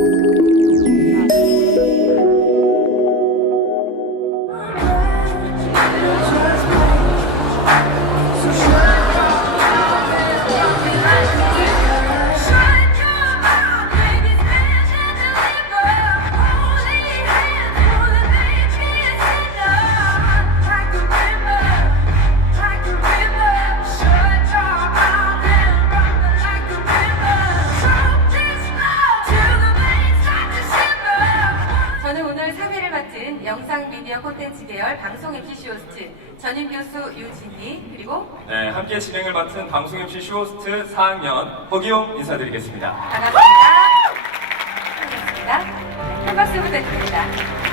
저 그리고 네, 함께 진행을 맡은 방송 MC 쇼호스트 4학년 허기용 인사드리겠습니다. 반갑습니다. 반갑습니다. 한 박수 부탁드립니다.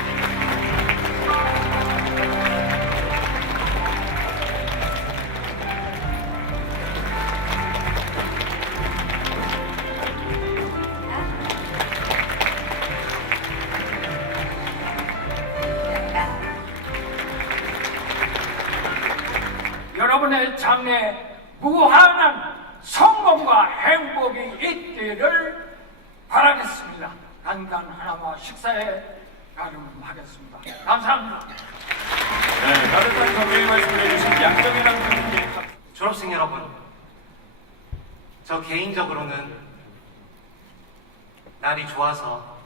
장래에 무한한 성공과 행복이 있기를 바라겠습니다. 간단 하나와 식사에 가름하겠습니다. 감사합니다. 네, 따뜻한 격려의 말씀을 해주신 양정이랑 선생님. 졸업생 여러분, 저 개인적으로는 날이 좋아서,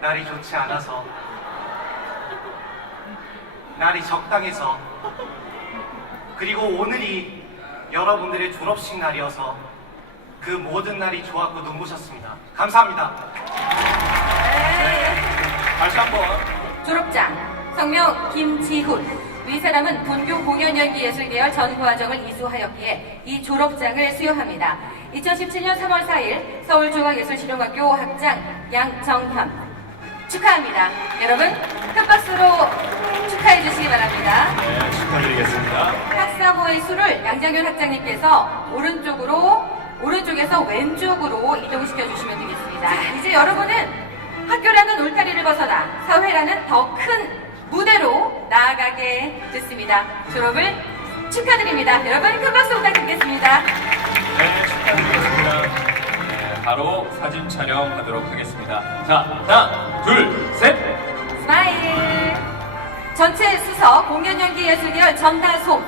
날이 좋지 않아서, 날이 적당해서, 그리고 오늘이 여러분들의 졸업식 날이어서 그 모든 날이 좋았고 눈부셨습니다. 감사합니다. 다시 한번 졸업장 성명 김지훈 위 사람은 분교 공연연기예술계열 전 과정을 이수하였기에 이 졸업장을 수여합니다. 2017년 3월 4일 서울중앙예술실용학교 학장 양정현 축하합니다. 여러분 큰 박수로 축하해 주시기 바랍니다. 네, 축하드리겠습니다. 학사모의 수를 양장현 학장님께서 오른쪽으로 오른쪽에서 왼쪽으로 이동시켜 주시면 되겠습니다. 자, 이제 여러분은 학교라는 울타리를 벗어나 사회라는 더 큰 무대로 나아가게 됐습니다. 졸업을 축하드립니다. 여러분 큰 박수 부탁드리겠습니다. 네, 축하드리겠습니다. 네, 바로 사진 촬영하도록 하겠습니다. 자, 하나, 둘, 수석 공연연기예술계열 전다솜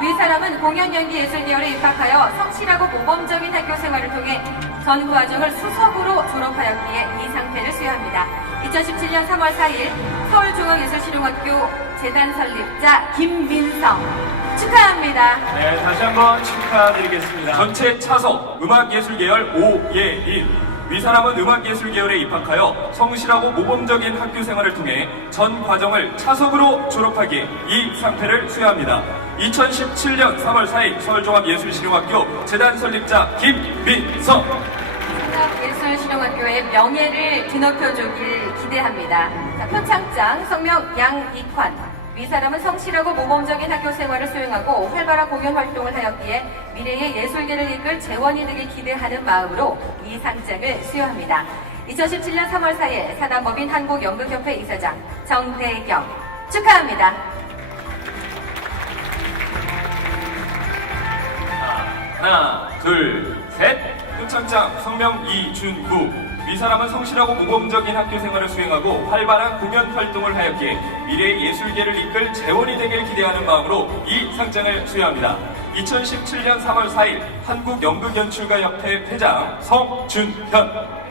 위 사람은 공연연기예술계열에 입학하여 성실하고 모범적인 학교 생활을 통해 전 과정을 수석으로 졸업하였기에 이 상태를 수여합니다. 2017년 3월 4일 서울중앙예술실용학교 재단 설립자 김민성 축하합니다. 네, 다시 한번 축하드리겠습니다. 전체 차석 음악예술계열 오예인. 위 사람은 음악예술 계열에 입학하여 성실하고 모범적인 학교 생활을 통해 전 과정을 차석으로 졸업하기에 이 상태를 수여합니다. 2017년 3월 4일 서울종합예술실용학교 재단 설립자 김민성. 예술실용학교의 명예를 뒤높여주길 기대합니다. 자, 표창장 성명 양익환 위 사람은 성실하고 모범적인 학교 생활을 수행하고 활발한 공연 활동을 하였기에 미래의 예술계를 이끌 재원이 되길 기대하는 마음으로 이 상장을 수여합니다. 2017년 3월 4일 사단법인 한국연극협회 이사장 정대경 축하합니다. 하나, 둘, 셋. 표창장 성명 이준구. 위 사람은 성실하고 모범적인 학교 생활을 수행하고 활발한 공연 활동을 하였기에 미래의 예술계를 이끌 재원이 되길 기대하는 마음으로 이 상장을 수여합니다. 2017년 3월 4일 한국연극연출가협회 회장 성준현.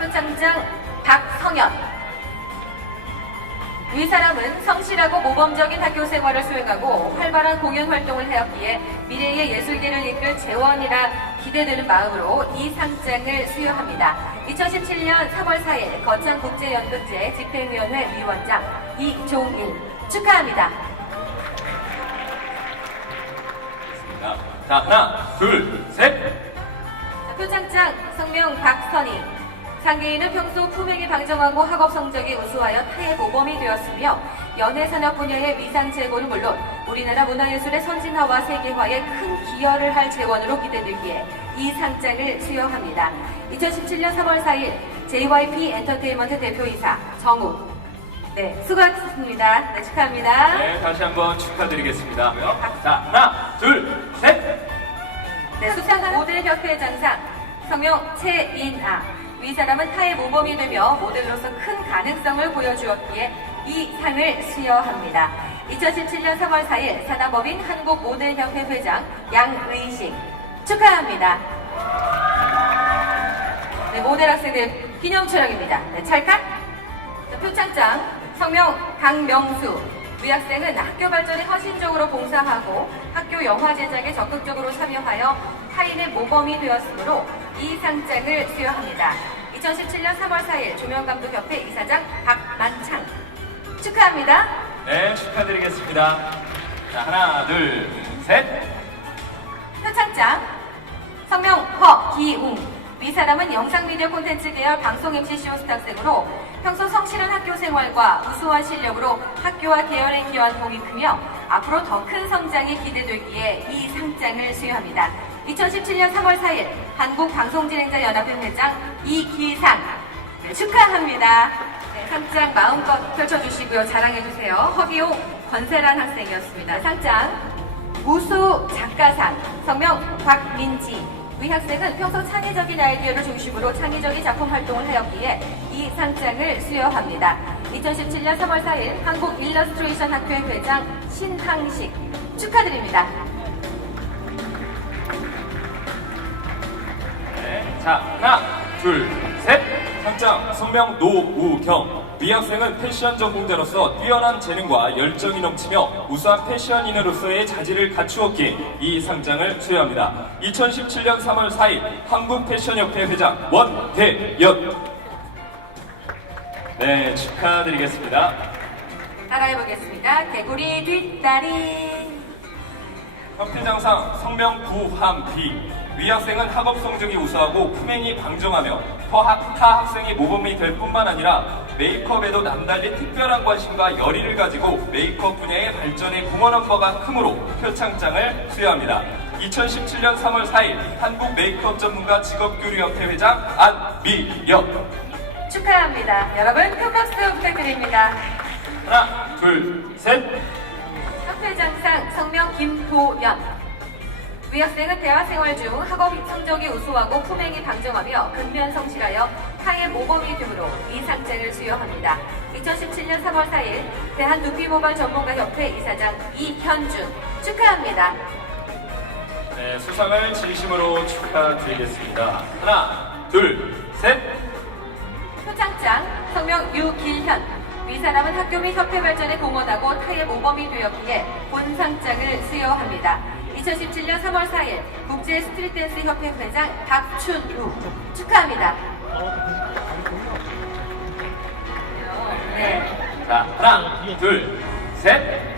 표창장 박성현 위 사람은 성실하고 모범적인 학교 생활을 수행하고 활발한 공연 활동을 하였기에 미래의 예술계를 이끌 재원이라 기대되는 마음으로 이 상장을 수여합니다. 2017년 3월 4일 거창국제연극제 집행위원회 위원장 이종일 축하합니다. 자, 하나, 둘, 셋. 자, 표창장 성명 박선희 상계인은 평소 품행이 방정하고 학업 성적이 우수하여 타의 모범이 되었으며 연예 산업 분야의 위상 제고는 물론 우리나라 문화예술의 선진화와 세계화에 큰 기여를 할 재원으로 기대되기에 이 상장을 수여합니다. 2017년 3월 4일 JYP 엔터테인먼트 대표이사 정우 네, 수고하셨습니다. 네, 축하합니다. 네, 다시 한번 축하드리겠습니다. 자, 하나, 둘, 셋. 네, 수상 모델 협회 장상 성명 최인아 위 사람은 타의 모범이 되며 모델로서 큰 가능성을 보여주었기에 이 상을 수여합니다. 2017년 3월 4일 산하법인 한국모델협회 회장 양의식 축하합니다. 네, 모델 학생들 기념 촬영입니다. 네, 찰칵. 자, 표창장 성명 강명수 위 학생은 학교 발전에 헌신적으로 봉사하고 학교 영화 제작에 적극적으로 참여하여 타인의 모범이 되었으므로 이 상장을 수여합니다. 2017년 3월 4일 조명감독협회 이사장 박만창 축하합니다. 네, 축하드리겠습니다. 자, 하나, 둘, 셋. 표창장 성명 허기웅 위 사람은 영상미디어 콘텐츠 계열 방송 MC 쇼스타 학생으로 평소 성실한 학교 생활과 우수한 실력으로 학교와 계열의 기여활동이 크며 앞으로 더 큰 성장이 기대되기에 이 상장을 수여합니다. 2017년 3월 4일 한국방송진행자연합회 회장 이기상 네, 축하합니다. 네, 상장 마음껏 펼쳐주시고요. 자랑해주세요. 허기용 권세란 학생이었습니다. 상장 우수 작가상 성명 곽민지 위 학생은 평소 창의적인 아이디어를 중심으로 창의적인 작품 활동을 하였기에 이 상장을 수여합니다. 2017년 3월 4일 한국 일러스트레이션 학회 회장 신항식 축하드립니다. 네. 자, 하나, 둘, 셋. 상장 성명 노우경. 위 학생은 패션 전공자로서 뛰어난 재능과 열정이 넘치며 우수한 패션인으로서의 자질을 갖추었기에 이 상장을 수여합니다. 2017년 3월 4일 한국패션협회 회장 원대연. 네, 축하드리겠습니다. 따라해보겠습니다. 개구리 뒷다리 협회장상 성명 구함비 위 학생은 학업 성적이 우수하고 품행이 방정하며 타, 타 학생이 모범이 될 뿐만 아니라 메이크업에도 남달리 특별한 관심과 열의를 가지고 메이크업 분야의 발전에 공헌한 바가 크므로 표창장을 수여합니다. 2017년 3월 4일 한국 메이크업 전문가 직업교류협회 회장 안미영 축하합니다. 여러분 큰 박수 부탁드립니다. 하나 둘 셋. 협회장상 성명 김도연 위 학생은 대학 생활 중 학업 성적이 우수하고 품행이 방정하며 근면 성실하여 타의 모범이 되므로 이 상장을 수여합니다. 2017년 3월 4일 대한두피모발 전문가협회 이사장 이현준 축하합니다. 네, 수상을 진심으로 축하드리겠습니다. 하나 둘 셋. 표창장 성명 유길현 위 사람은 학교 및 협회 발전에 공헌하고 타의 모범이 되었기에 본상장을 수여합니다. 2017년 3월 4일 국제 스트릿 댄스 협회 회장 박춘우 축하합니다. 네. 자, 하나, 둘, 셋.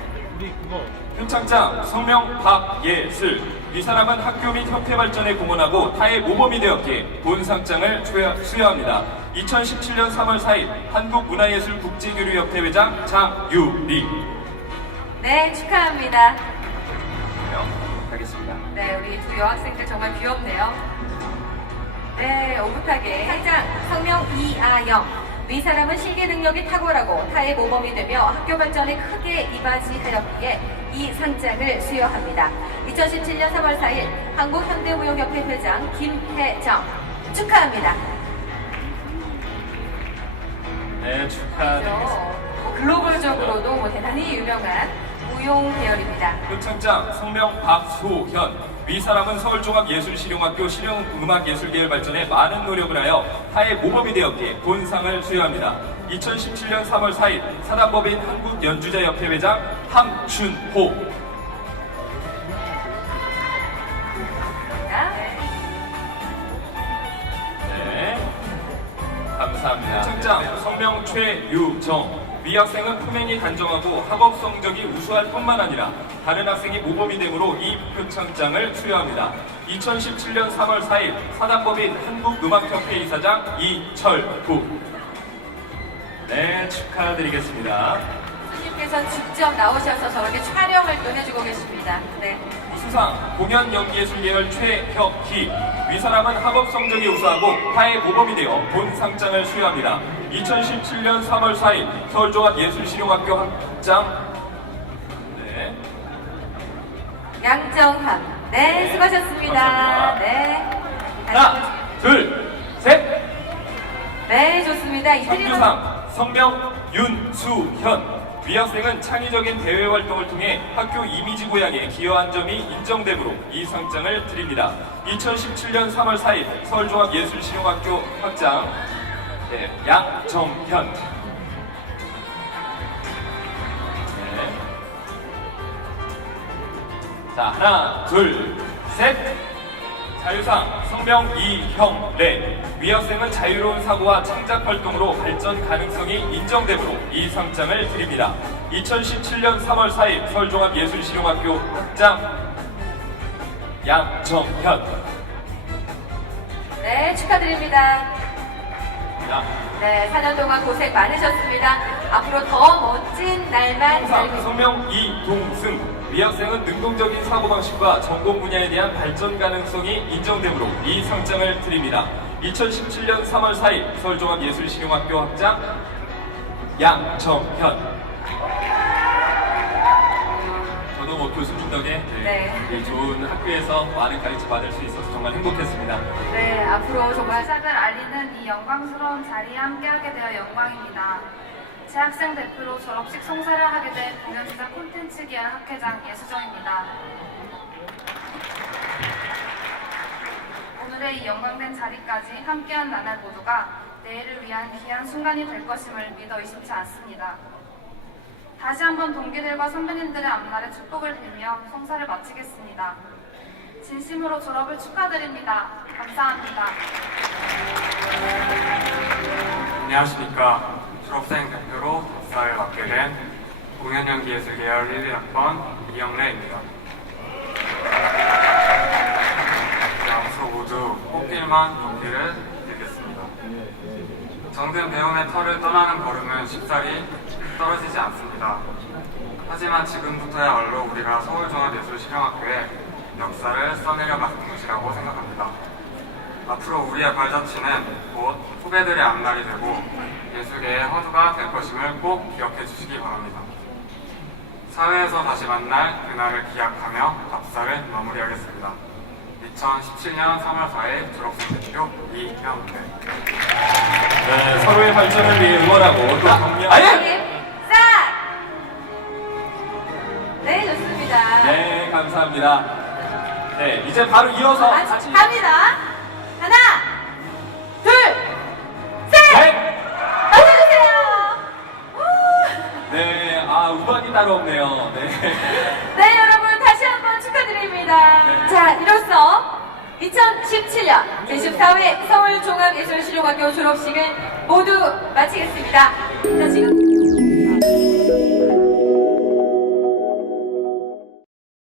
표창장 성명 박예슬. 이 사람은 학교 및 협회 발전에 공헌하고 타의 모범이 되었기에 본상장을 수여, 수여합니다. 2017년 3월 4일 한국문화예술국제교류협회 회장 장유리. 네, 축하합니다. 하겠습니다. 네, 우리 두 여학생들 정말 귀엽네요. 네, 오붓하게. 상장, 성명 이아영. 위 사람은 실기 능력이 탁월하고 타의 모범이 되며 학교 발전에 크게 이바지하였기에 이 상장을 수여합니다. 2017년 3월 4일 한국현대무용협회 회장 김혜정 축하합니다. 네, 축하드리겠습니다. 뭐 글로벌적으로도 뭐 대단히 유명한 무용 계열입니다. 표창장 성명 박소현. 위 사람은 서울종합예술실용학교 실용음악예술계열 발전에 많은 노력을 하여 타의 모범이 되었기에 본상을 수여합니다. 2017년 3월 4일 사단법인 한국연주자협회 회장 함춘호. 네. 감사합니다. 청장 성명 최유정. 위 학생은 품행이 단정하고 학업 성적이 우수할 뿐만 아니라 다른 학생이 모범이 되므로 이 표창장을 수여합니다. 2017년 3월 4일 사단법인 한국음악협회 이사장 이철구. 네, 축하드리겠습니다. 스님께서 직접 나오셔서 저렇게 촬영을 또 해주고 계십니다. 네. 수상 공연 연기예술 계열 최혁희 위 사람은 학업 성적이 우수하고 타의 모범이 되어 본 상장을 수여합니다. 2017년 3월 4일 서울종합예술실용학교 학장 네, 양정함. 네, 수고하셨습니다. 감사합니다. 네. 하나, 둘, 셋. 네, 좋습니다. 이슬이 상규상 성명 윤수현 위 학생은 창의적인 대외 활동을 통해 학교 이미지 고양에 기여한 점이 인정되므로 이 상장을 드립니다. 2017년 3월 4일 서울종합예술실용학교 학장 네, 양정현 네. 자 하나 둘 셋 자유상 성명 이형래 위학생은 자유로운 사고와 창작 활동으로 발전 가능성이 인정되므로 이 상장을 드립니다. 2017년 3월 4일 서울종합예술실용학교 학장 양정현 네, 축하드립니다. 자, 네, 4년 동안 고생 많으셨습니다. 앞으로 더 멋진 날만 항상 성명 이동승 위 학생은 능동적인 사고방식과 전공 분야에 대한 발전 가능성이 인정되므로 이 상장을 드립니다. 2017년 3월 4일 서울종합예술실용학교 학장 양정현 교수님 덕에 네. 이 좋은 학교에서 많은 가르침 받을 수 있어서 정말 행복했습니다. 네, 앞으로 정말 시작을 알리는 이 영광스러운 자리에 함께하게 되어 영광입니다. 제 학생 대표로 졸업식 송사를 하게 된 공연주자 콘텐츠 기획 학회장 예수정입니다. 오늘의 이 영광된 자리까지 함께한 나날 모두가 내일을 위한 귀한 순간이 될 것임을 믿어 의심치 않습니다. 다시 한번 동기들과 선배님들의 앞날에 축복을 빌며 송사를 마치겠습니다. 진심으로 졸업을 축하드립니다. 감사합니다. 안녕하십니까. 졸업생 대표로 답사를 맡게 된 공연연기예술 계열 1학번 이영래입니다. 네, 앞으로 모두 꽃길만 걷기를 빌겠습니다. 정든 배움의 터를 떠나는 걸음은 쉽사리 떨어지지 않습니다. 하지만 지금부터야말로 우리가 서울종합예술실용학교의 역사를 써내려 가는 것이라고 생각합니다. 앞으로 우리의 발자취는 곧 후배들의 앞날이 되고 예술계의 허수가 될 것임을 꼭 기억해 주시기 바랍니다. 사회에서 다시 만날 그날을 기약하며 답사를 마무리하겠습니다. 2017년 3월 4일 졸업생 대표 이형태 네, 서로의 발전을 위해 응원하고 또 격려. 아니! 감사합니다. 네, 이제 바로 이어서 아, 같이 갑니다. 하나, 둘, 셋! 네, 맞춰주세요! 우! 네, 아 우박이 따로 없네요. 네, 네, 여러분 다시 한번 축하드립니다. 네. 자, 이로써 2017년 제14회 서울종합예술실용학교 졸업식을 모두 마치겠습니다. 자, 지금